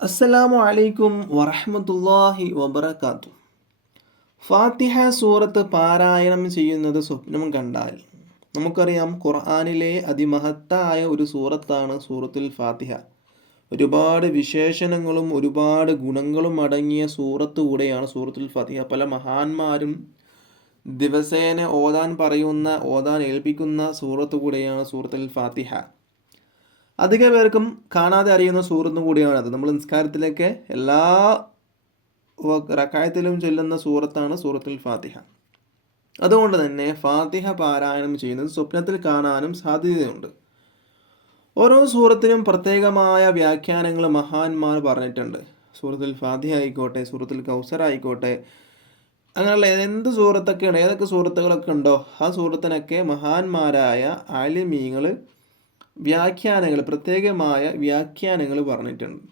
അസ്സലാമു അലൈക്കും വറഹ്മത്തുള്ളാഹി വബറകാതുഹു. ഫാത്തിഹ സൂറത്ത് പാരായണം ചെയ്യുന്നത് സ്വപ്നം കണ്ടാൽ നമുക്കറിയാം, ഖുർആനിലെ അതിമഹത്തായ ഒരു സൂറത്താണ് സൂറത്തുൽ ഫാത്തിഹ. ഒരുപാട് വിശേഷണങ്ങളും ഒരുപാട് ഗുണങ്ങളും അടങ്ങിയ സൂറത്ത് കൂടെയാണ് സൂറത്തുൽ ഫാത്തിഹ. പല മഹാന്മാരും ദിവസേന ഓതാൻ ഏൽപ്പിക്കുന്ന സൂറത്ത് കൂടെയാണ് സൂറത്തുൽ ഫാത്തിഹ. അധിക പേർക്കും കാണാതെ അറിയുന്ന സൂറത്തും കൂടിയാണത്. നമ്മൾ നിസ്കാരത്തിലേക്ക് എല്ലാ റക്അത്തിലും ചൊല്ലുന്ന സൂറത്താണ് സൂറത്തുൽ ഫാത്തിഹ. അതുകൊണ്ട് തന്നെ ഫാത്തിഹ പാരായണം ചെയ്യുന്നത് സ്വപ്നത്തിൽ കാണാനും സാധ്യതയുണ്ട്. ഓരോ സൂറത്തിനും പ്രത്യേകമായ വ്യാഖ്യാനങ്ങൾ മഹാന്മാർ പറഞ്ഞിട്ടുണ്ട്. സൂറത്തുൽ ഫാത്തിഹ ആയിക്കോട്ടെ, സൂറത്തുൽ കൗസർ ആയിക്കോട്ടെ, അങ്ങനെയുള്ള എന്ത് സൂറത്തൊക്കെയാണ്, ഏതൊക്കെ സൂറത്തുകളൊക്കെ ഉണ്ടോ ആ സൂറത്തിനൊക്കെ മഹാന്മാരായ ആലിമീങ്ങൾ പ്രത്യേകമായ വ്യാഖ്യാനങ്ങൾ പറഞ്ഞിട്ടുണ്ട്.